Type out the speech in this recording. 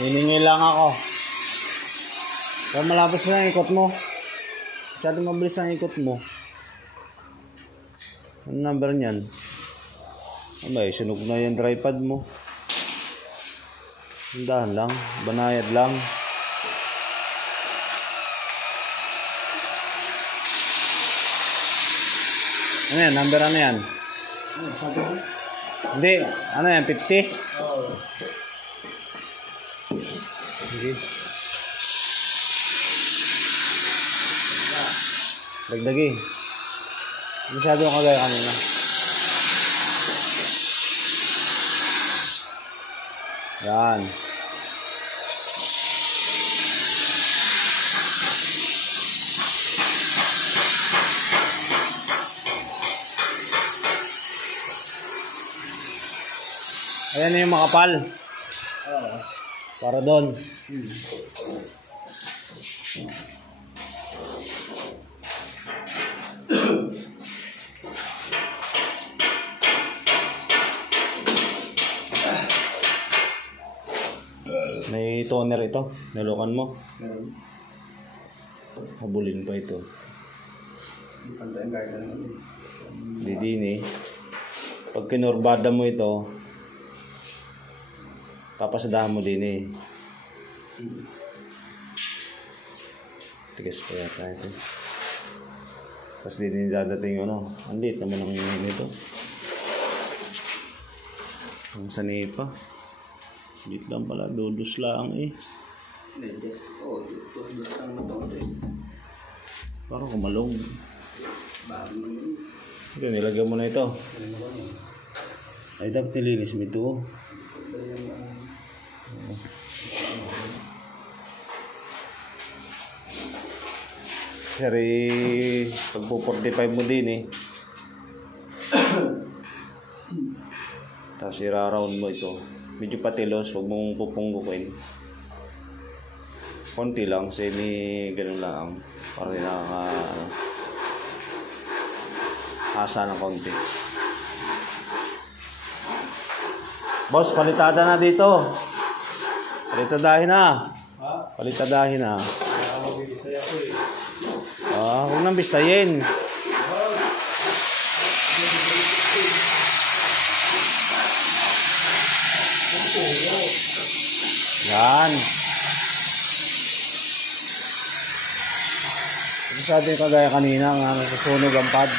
Hiningi lang ako. Kaya malapos na ang ikot mo. Masyadong mabilis ang ikot mo. Ano number niyan? Abay, sunog na yung tripod mo. Hindahan lang. Banayad lang. Ano yan? Number ano yan? Hindi. Ano yan? 50? Oo. Sige. Dagdagi. Masyado yung kagaya kanina. Yan. Ayan na yung makapal. Para doon. May toner ito. Nalukan mo. Habulin pa ito. Hindi din eh. Pag kinurbada mo ito, papasadahan mo din eh. Tigas pa yata ito. Tapos din dadating ano. Ang liit naman ang nito. Ang sanipa. Liit lang pala. Dudus lang eh. Dudus lang mo ito. Parang kumalong. Ito, nilagyan mo na ito. Ay, dapat nilinis mo ito. Sari, pagpo 45 mo din eh. Tapos ira-round mo ito. Medyo patilos, huwag mong pupunggukin. Konti lang, semi ganun lang. Para rin asa ng konti. Boss, palitada na dito. Palitadahin na. Palitadahin na. Huwag nang bistayin. Yan. Sabi kagaya kanina nga nasusunog ang pad.